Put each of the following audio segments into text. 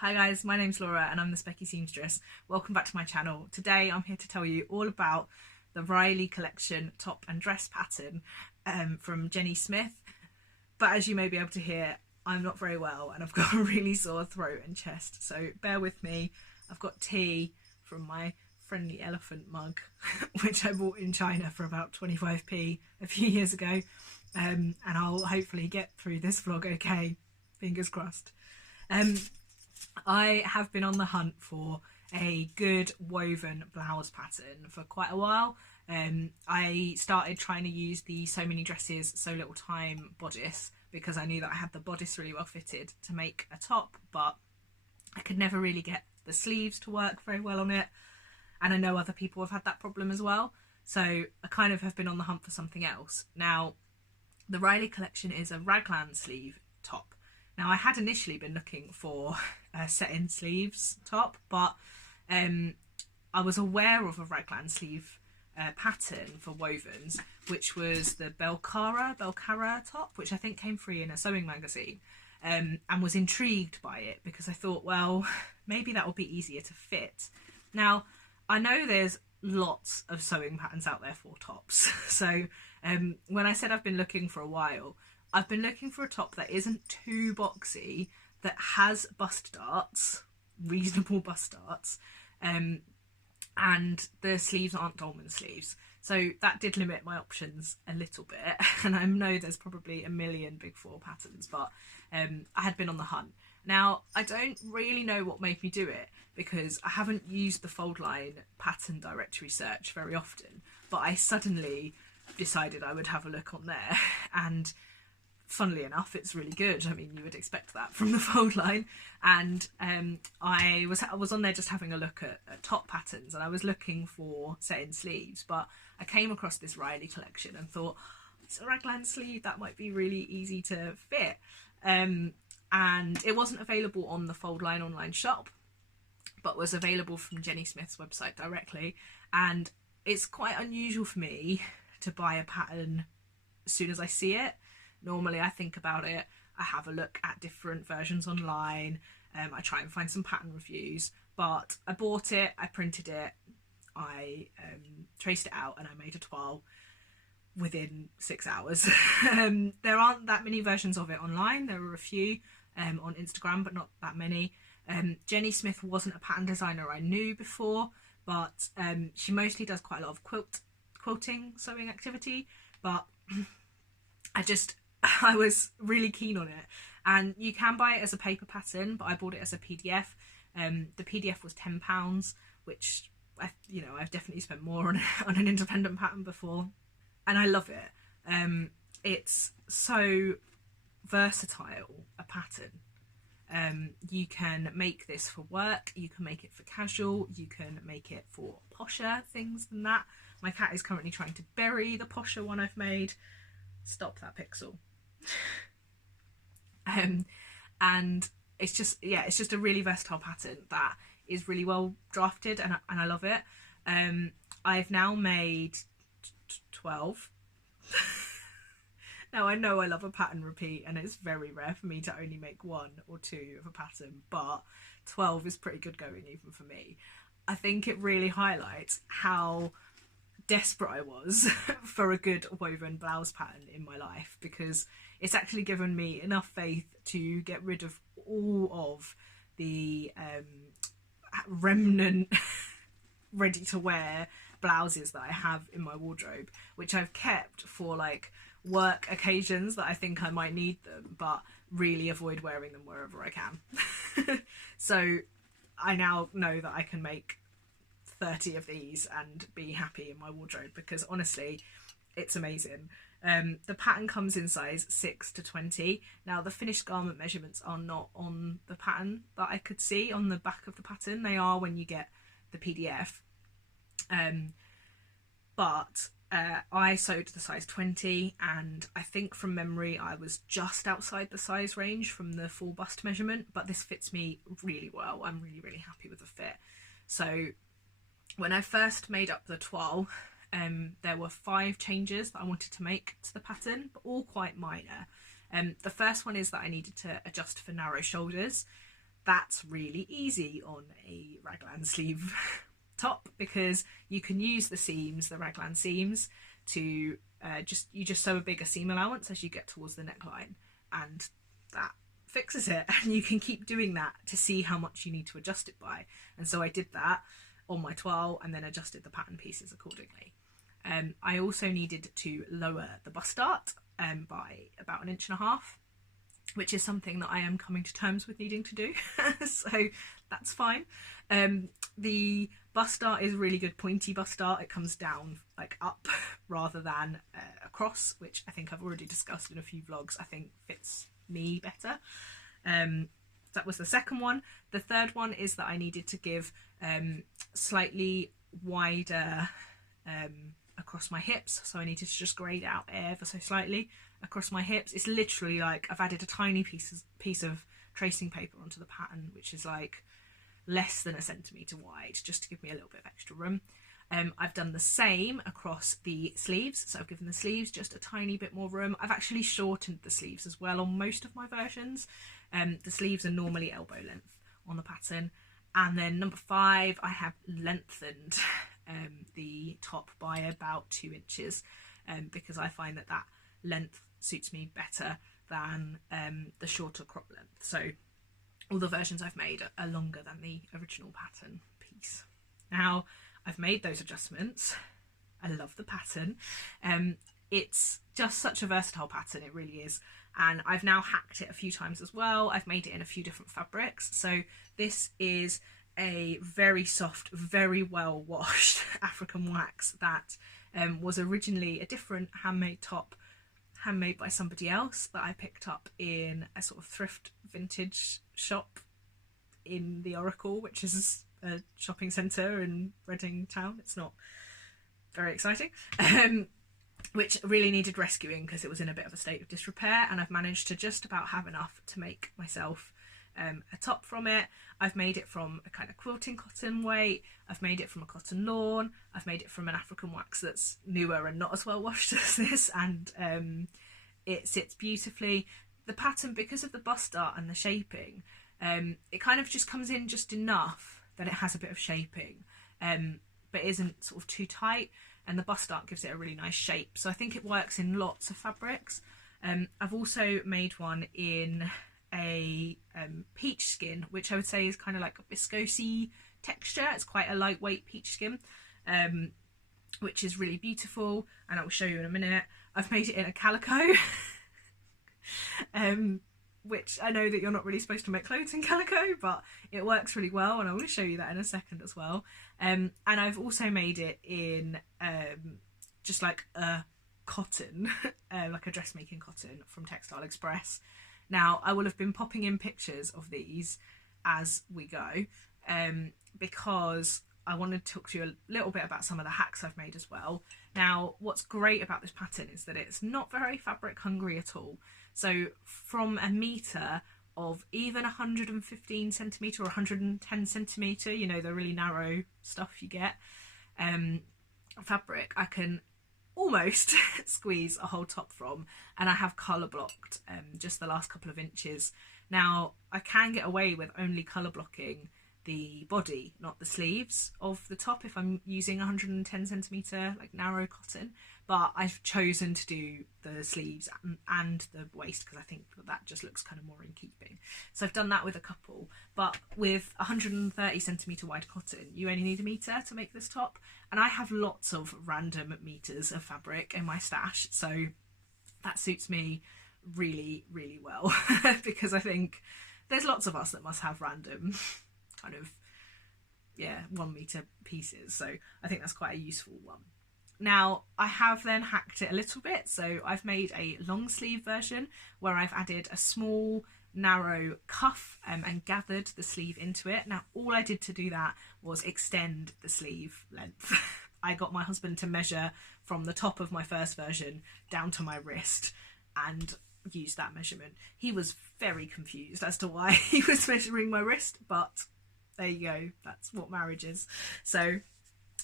Hi guys, my name's Laura and I'm the Specky Seamstress. Welcome back to my channel. Today I'm here to tell you all about the Riley collection top and dress pattern from Jenni Smith. But as you may be able to hear, I'm not very well and I've got a really sore throat and chest, so bear with me. I've got tea from my friendly elephant mug, which I bought in China for about 25p a few years ago, and I'll hopefully get through this vlog okay, fingers crossed. I have been on the hunt for a good woven blouse pattern for quite a while. I started trying to use the So Many Dresses So Little Time bodice because I knew that I had the bodice really well fitted to make a top, but I could never really get the sleeves to work very well on it, and I know other people have had that problem as well, so I kind of have been on the hunt for something else. Now, the Riley collection is a raglan sleeve top. Now, I had initially been looking for a set-in sleeves top, but I was aware of a raglan sleeve pattern for wovens, which was the Belcara top, which I think came free in a sewing magazine, and was intrigued by it because I thought, well, maybe that will be easier to fit. Now, I know there's lots of sewing patterns out there for tops, so when I said I've been looking for a while, I've been looking for a top that isn't too boxy, that has bust darts, reasonable bust darts, and the sleeves aren't dolman sleeves. So that did limit my options a little bit, and I know there's probably a million Big Four patterns, but I had been on the hunt. Now, I don't really know what made me do it because I haven't used the fold line pattern directory search very often, but I suddenly decided I would have a look on there, and funnily enough, it's really good. I mean, you would expect that from the fold line. And I was on there just having a look at top patterns, and I was looking for set-in sleeves, but I came across this Riley collection and thought, it's a raglan sleeve, that might be really easy to fit. And it wasn't available on the fold line online shop, but was available from Jenni Smith's website directly. And it's quite unusual for me to buy a pattern as soon as I see it. Normally I think about it, I have a look at different versions online, I try and find some pattern reviews, but I bought it, I printed it, I traced it out, and I made a toile within 6 hours. There aren't that many versions of it online, there are a few on Instagram, but not that many. Jenni Smith wasn't a pattern designer I knew before, but she mostly does quite a lot of quilting sewing activity, but I was really keen on it, and you can buy it as a paper pattern, but I bought it as a PDF. The PDF was £10, which I've definitely spent more on an independent pattern before, and I love it. It's so versatile a pattern. You can make this for work, you can make it for casual, you can make it for posher things than that. My cat is currently trying to bury the posher one I've made. Stop that pixel. And it's just a really versatile pattern that is really well drafted, and I love it. I've now made 12. Now, I know I love a pattern repeat, and it's very rare for me to only make 1 or 2 of a pattern, but 12 is pretty good going even for me. I think it really highlights how desperate I was for a good woven blouse pattern in my life, because it's actually given me enough faith to get rid of all of the remnant ready to wear blouses that I have in my wardrobe, which I've kept for like work occasions that I think I might need them, but really avoid wearing them wherever I can. So I now know that I can make 30 of these and be happy in my wardrobe, because honestly it's amazing. The pattern comes in size 6 to 20. Now, the finished garment measurements are not on the pattern that I could see on the back of the pattern. They are when you get the PDF, but I sewed the size 20, and I think from memory I was just outside the size range from the full bust measurement, but this fits me really well. I'm really happy with the fit. So when I first made up the toile, there were 5 changes that I wanted to make to the pattern, but all quite minor. The first one is that I needed to adjust for narrow shoulders. that's really easy on a raglan sleeve top, because you can use the seams, the raglan seams, to you just sew a bigger seam allowance as you get towards the neckline, and that fixes it. And you can keep doing that to see how much you need to adjust it by. And so I did that on my toile and then adjusted the pattern pieces accordingly. I also needed to lower the bust dart by about 1.5 inches, which is something that I am coming to terms with needing to do. So that's fine. The bust dart is a really good pointy bust dart. It comes down like up rather than across, which I think I've already discussed in a few vlogs. I think fits me better. That was the second one. The third one is that I needed to give slightly wider across my hips, so I needed to just grade out ever so slightly across my hips. It's literally like I've added a tiny piece of tracing paper onto the pattern, which is like less than 1 centimetre wide, just to give me a little bit of extra room. I've done the same across the sleeves, so I've given the sleeves just a tiny bit more room. I've actually shortened the sleeves as well on most of my versions. The sleeves are normally elbow length on the pattern. And then number 5, I have lengthened the top by about 2 inches, because I find that length suits me better than the shorter crop length. So all the versions I've made are longer than the original pattern piece. Now I've made those adjustments. I love the pattern. It's just such a versatile pattern, it really is. And I've now hacked it a few times as well. I've made it in a few different fabrics. So this is a very soft, very well washed African wax that was originally a different handmade top, handmade by somebody else, that I picked up in a sort of thrift vintage shop in the Oracle, which is a shopping centre in Reading town. It's not very exciting. Which really needed rescuing because it was in a bit of a state of disrepair, and I've managed to just about have enough to make myself a top from it. I've made it from a kind of quilting cotton weight, I've made it from a cotton lawn, I've made it from an African wax that's newer and not as well washed as this, and it sits beautifully. The pattern, because of the bust dart and the shaping, it kind of just comes in just enough that it has a bit of shaping, but isn't sort of too tight, and the bust dart gives it a really nice shape. So I think it works in lots of fabrics. I've also made one in a peach skin, which I would say is kind of like a viscosy texture. It's quite a lightweight peach skin, which is really beautiful, and I will show you in a minute. I've made it in a calico, which I know that you're not really supposed to make clothes in calico, but it works really well, and I will show you that in a second as well. And I've also made it in just like a cotton, like a dressmaking cotton from Textile Express. Now, I will have been popping in pictures of these as we go, because I want to talk to you a little bit about some of the hacks I've made as well. Now, what's great about this pattern is that it's not very fabric hungry at all. So from a metre of even 115 centimetre or 110 centimetre, you know, the really narrow stuff you get, fabric, I can almost squeeze a whole top from, and I have colour blocked just the last couple of inches. Now, I can get away with only colour blocking the body, not the sleeves of the top, if I'm using 110 centimetre like narrow cotton, but I've chosen to do the sleeves and the waist because I think that just looks kind of more in keeping. So I've done that with a couple, but with 130 centimetre wide cotton, you only need a metre to make this top, and I have lots of random metres of fabric in my stash, so that suits me really, really well because I think there's lots of us that must have random kind of 1 metre pieces, so I think that's quite a useful one. Now, I have then hacked it a little bit, so I've made a long sleeve version where I've added a small narrow cuff and gathered the sleeve into it. Now, all I did to do that was extend the sleeve length. I got my husband to measure from the top of my first version down to my wrist and used that measurement. He was very confused as to why he was measuring my wrist, but there you go, that's what marriage is. So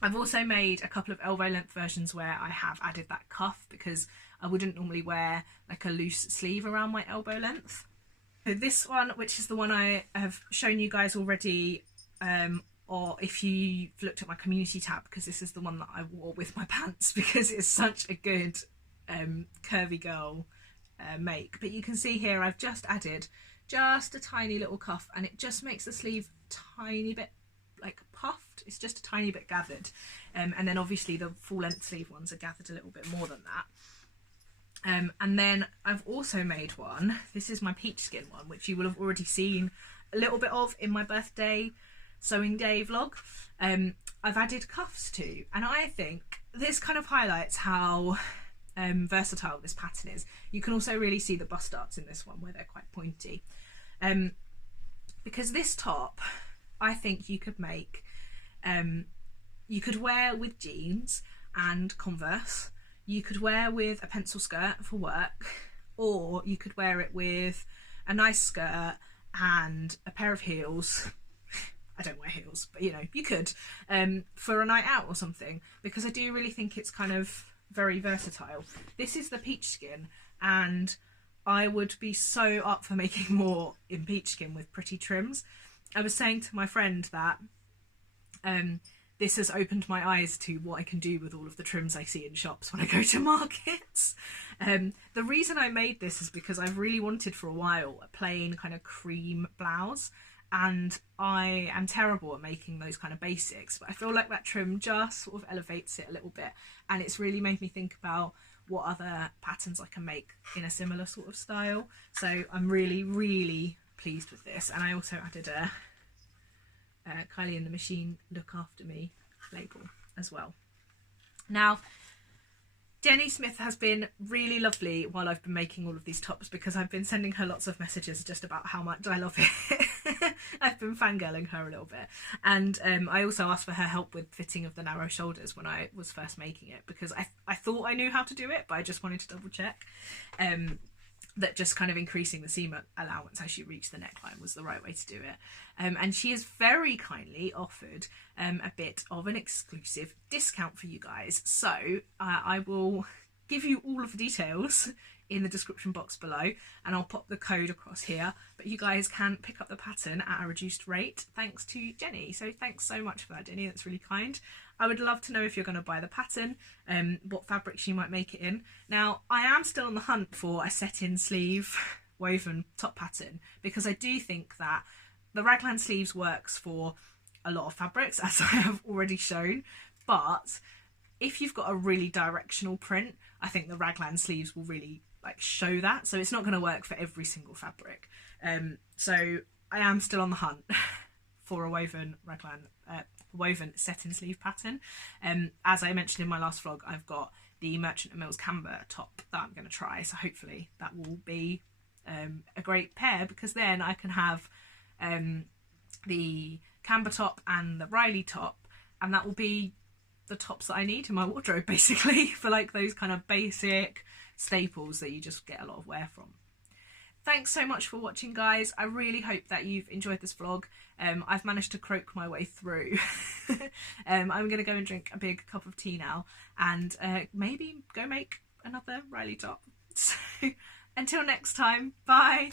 I've also made a couple of elbow length versions where I have added that cuff because I wouldn't normally wear like a loose sleeve around my elbow length. So this one, which is the one I have shown you guys already, or if you've looked at my community tab, because this is the one that I wore with my pants because it's such a good curvy girl make. But you can see here I've just added just a tiny little cuff, and it just makes the sleeve tiny bit like puffed. It's just a tiny bit gathered, and then obviously the full length sleeve ones are gathered a little bit more than that. And then I've also made one, this is my peach skin one, which you will have already seen a little bit of in my birthday sewing day vlog. I've added cuffs to, and I think this kind of highlights how versatile this pattern is. You can also really see the bust darts in this one where they're quite pointy. Because this top, I think you could make, you could wear with jeans and Converse. You could wear with a pencil skirt for work, or you could wear it with a nice skirt and a pair of heels. I don't wear heels, but you know, you could, for a night out or something, because I do really think it's kind of very versatile. This is the peach skin, and I would be so up for making more in peach skin with pretty trims. I was saying to my friend that this has opened my eyes to what I can do with all of the trims I see in shops when I go to markets. The reason I made this is because I've really wanted for a while a plain kind of cream blouse, and I am terrible at making those kind of basics, but I feel like that trim just sort of elevates it a little bit, and it's really made me think about what other patterns I can make in a similar sort of style. So I'm really, really pleased with this. And I also added a Kylie and the Machine Look After Me label as well. Now, Jenni Smith has been really lovely while I've been making all of these tops, because I've been sending her lots of messages just about how much I love it. I've been fangirling her a little bit, and I also asked for her help with fitting of the narrow shoulders when I was first making it, because I thought I knew how to do it, but I just wanted to double check that just kind of increasing the seam allowance as you reach the neckline was the right way to do it. And she has very kindly offered a bit of an exclusive discount for you guys. So I will give you all of the details in the description box below, and I'll pop the code across here, but you guys can pick up the pattern at a reduced rate thanks to Jenni. So thanks so much for that, Jenni, that's really kind. I would love to know if you're going to buy the pattern, what fabrics you might make it in. Now, I am still on the hunt for a set-in sleeve woven top pattern, because I do think that the raglan sleeves works for a lot of fabrics, as I have already shown, but if you've got a really directional print, I think the raglan sleeves will really like show that. So it's not going to work for every single fabric. So I am still on the hunt for a woven raglan, woven set-in sleeve pattern. As I mentioned in my last vlog, I've got the Merchant & Mills camber top that I'm going to try. So hopefully that will be a great pair, because then I can have the camber top and the Riley top, and that will be the tops that I need in my wardrobe basically for like those kind of basic staples that you just get a lot of wear from. Thanks so much for watching, guys. I really hope that you've enjoyed this vlog. I've managed to croak my way through. I'm going to go and drink a big cup of tea now, and maybe go make another Riley top. So until next time, bye.